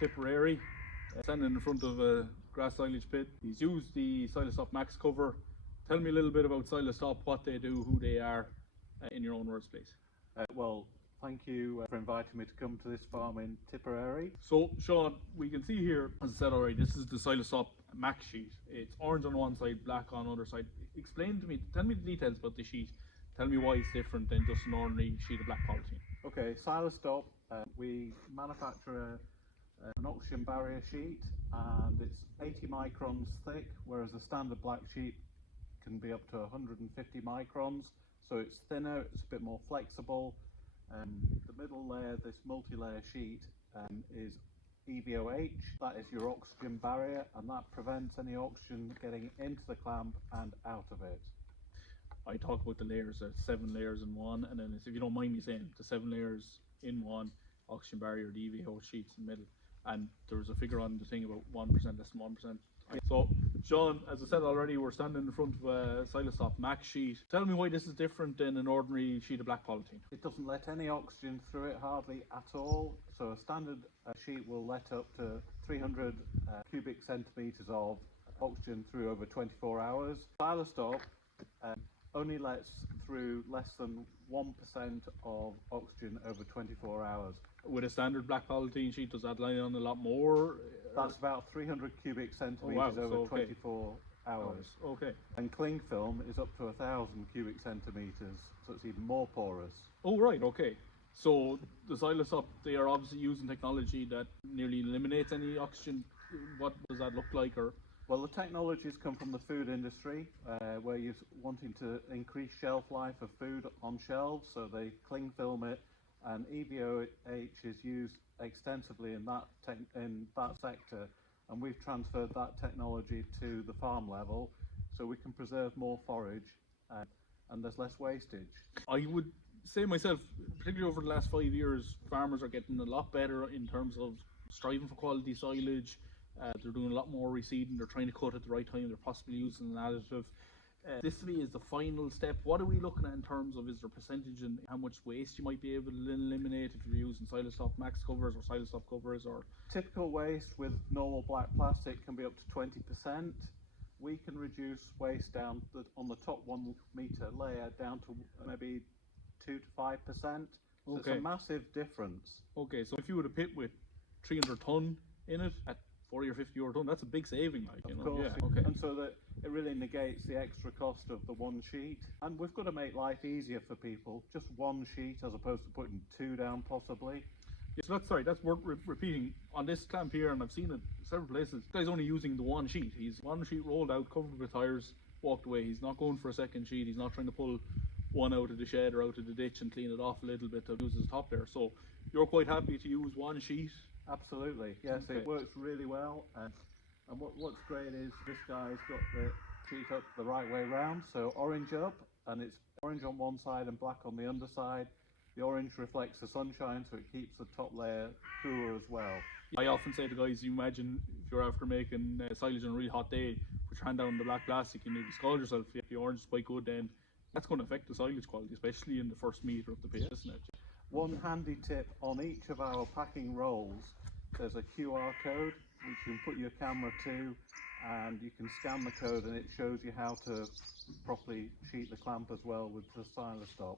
Tipperary, standing in front of a grass silage pit. He's used the Silostop Max cover. Tell me a little bit about Silostop, what they do, who they are, in your own words, please. Well, thank you for inviting me to come to this farm in Tipperary. So, Sean, we can see here, as I said already, this is the Silostop Max sheet. It's orange on one side, black on the other side. Explain to me, tell me the details about the sheet. Tell me why it's different than just an ordinary sheet of black polythene. Okay, Silostop, we manufacture an oxygen barrier sheet, and it's 80 microns thick, whereas a standard black sheet can be up to 150 microns. So it's thinner, it's a bit more flexible. The middle layer, this multi-layer sheet, is EVOH. That is your oxygen barrier, and that prevents any oxygen getting into the clamp and out of it. I talk about the layers, there's 7 layers in one, and then if you don't mind me saying, the 7 layers in one, oxygen barrier, the EVO sheets in the middle, and there's a figure on the thing about 1%, less than 1%. So, Sean, as I said already, we're standing in front of a Silostop Max sheet. Tell me why this is different than an ordinary sheet of black polythene. It doesn't let any oxygen through it, hardly at all. So a standard sheet will let up to 300 cubic centimetres of oxygen through over 24 hours. Silostop only lets through less than 1% of oxygen over 24 hours. With a standard black polythene sheet, does that lie on a lot more? That's about 300 cubic centimetres over 24 hours. Okay. And cling film is up to 1,000 cubic centimetres, so it's even more porous. Oh, right, okay. So the Silostop, they are obviously using technology that nearly eliminates any oxygen. What does that look like? Or well, the technologies come from the food industry, where you're wanting to increase shelf life of food on shelves, so they cling film it, and EVOH is used extensively in that sector, and we've transferred that technology to the farm level, so we can preserve more forage, and there's less wastage. I would say myself, particularly over the last 5 years, farmers are getting a lot better in terms of striving for quality silage. They're doing a lot more reseeding, they're trying to cut at the right time, they're possibly using an additive. This to me is the final step. What are we looking at in terms of, is there percentage and how much waste you might be able to eliminate if you're using Silostop Max covers or Silostop covers? Or typical waste with normal black plastic can be up to 20%. We can reduce waste down on the top 1 metre layer down to maybe 2 to 5%. So it's a massive difference. Okay, so if you had a pit with 300 tonne in it at 40 or 50 euro tonne, that's a big saving, like, you know. Of course, yeah. Okay. And so that it really negates the extra cost of the one sheet. And we've got to make life easier for people. Just one sheet as opposed to putting 2 down possibly. Yeah, so that's worth repeating. On this clamp here, and I've seen it several places, this guy's only using the one sheet. He's one sheet rolled out, covered with tires, walked away. He's not going for a second sheet. He's not trying to pull one out of the shed or out of the ditch and clean it off a little bit to use his top there. So you're quite happy to use one sheet? Absolutely, yes. Okay. It works really well, and what's great is this guy's got the sheet up the right way round, so orange up, and it's orange on one side and black on the underside. The orange reflects the sunshine, so it keeps the top layer cooler as well. I often say to guys, you imagine if you're after making silage on a really hot day, put your hand down the black plastic, you maybe scald yourself. If the orange is quite good, then that's going to affect the silage quality, especially in the first metre of the pit, isn't it? One handy tip: on each of our packing rolls, there's a QR code which you can put your camera to, and you can scan the code, and it shows you how to properly sheet the clamp as well with the Silostop.